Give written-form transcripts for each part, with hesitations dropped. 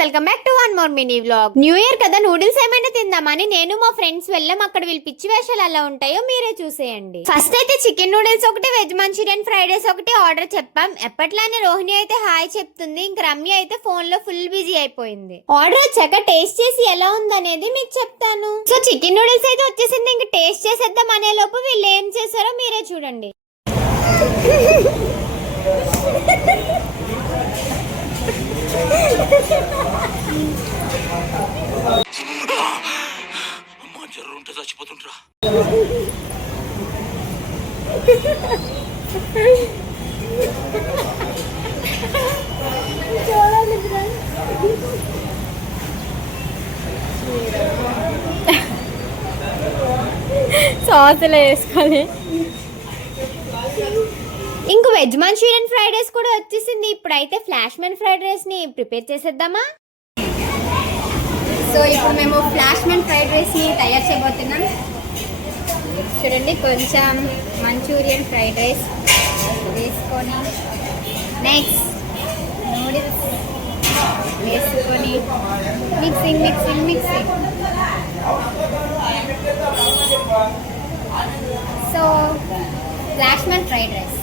Welcome back to one more mini vlog. New year కదా, noodles ఏమైనా తిందామని నేను మా ఫ్రెండ్స్ వెళ్ళాం. అక్కడ వీళ్ళు పిచ్చి వేషాలు ఎలా ఉంటాయో మీరే చూసేయండి. ఫస్ట్ అయితే చికెన్ నూడిల్స్ ఒకటి, వెజ్ మంచూరియన్, ఫ్రైడ్ రైస్ ఒకటి ఆర్డర్ చెప్పాం. ఎప్పట్లానే రోహిణి అయితే హాయ్ చెప్తుంది, ఇంక రమ్య అయితే ఫోన్ లో ఫుల్ బిజీ అయిపోయింది. ఆర్డర్ వచ్చాక టేస్ట్ చేసి ఎలా ఉందనేది మీకు చెప్తాను. సో చికెన్ నూడిల్స్ అయితే వచ్చేసింది, ఇంక టేస్ట్ చేసేద్దాం అనే లోపు వీళ్ళు ఏం చేశారో మీరే చూడండి. చచ్చిపోతుంటరా సాసులు వేసుకోవాలి. ఇంక వెజ్ మంచూరియన్ ఫ్రైడ్ రైస్ కూడా వచ్చేసింది. ఇప్పుడైతే ఫ్లాష్ మ్యాన్ ఫ్రైడ్ రైస్ ని ప్రిపేర్ చేసేద్దామా. సో ఇప్పుడు మేము ఫ్లాష్ మ్యాన్ ఫ్రైడ్ రైస్ ని తయారు చేయబోతున్నాం. చూడండి, కొంచెం మంచూరియన్ ఫ్రైడ్ రైస్ వేసుకొని, నెక్స్ట్ నూడిల్స్ వేసుకొని mixing mixing mixing. So flash man fried rice.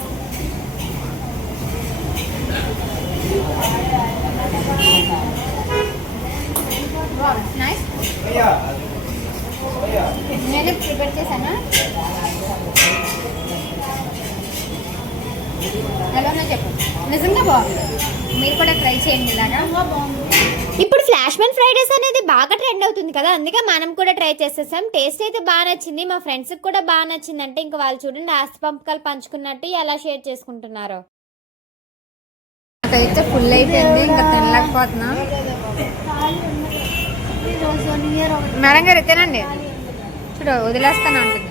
Nice. నేనే ప్రిపేర్ చేశాను. ఎలానో చెప్పు, నిజంగా బాగుంది. మీరు కూడా ట్రై చేయండి ఇలాగా. ఇప్పుడు ఫ్లాష్ మ్యాన్ ఫ్రైడ్ రైస్ అనేది బాగా ట్రెండ్ అవుతుంది కదా, అందుకే మనం కూడా ట్రై చేసేసాం. టేస్ట్ అయితే బాగా నచ్చింది, మా ఫ్రెండ్స్కి కూడా బాగా నచ్చిందంటే ఇంకా వాళ్ళు చూడండి ఆస్తి పంపకాలు పంచుకున్నట్టు ఎలా షేర్ చేసుకుంటున్నారో. నాకైతే ఫుల్ అయిపోయింది, ఇంకా తినలేకపోతున్నా. మేడం గారు తినండి, చూడు వదిలేస్తాను అంటుంది.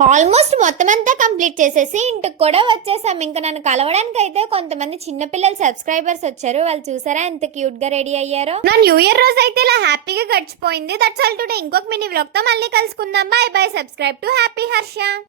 ఆల్మోస్ట్ మొత్తం అంతా కంప్లీట్ చేసేసి ఇంటికి కూడా వచ్చేసాం. ఇంకా నన్ను కలవడానికి అయితే కొంతమంది చిన్నపిల్లలు సబ్స్క్రైబర్స్ వచ్చారు. వాళ్ళు చూసారా ఎంత క్యూట్ గా రెడీ అయ్యారో. నా న్యూ ఇయర్ రోజు అయితే ఇలా హ్యాపీగా గడిచిపోయింది. That's all today. ఇంకొక మినీ వ్లాగ్ తో మళ్ళీ కలుసుకుందాం. By by. Subscribe to happy Harsha.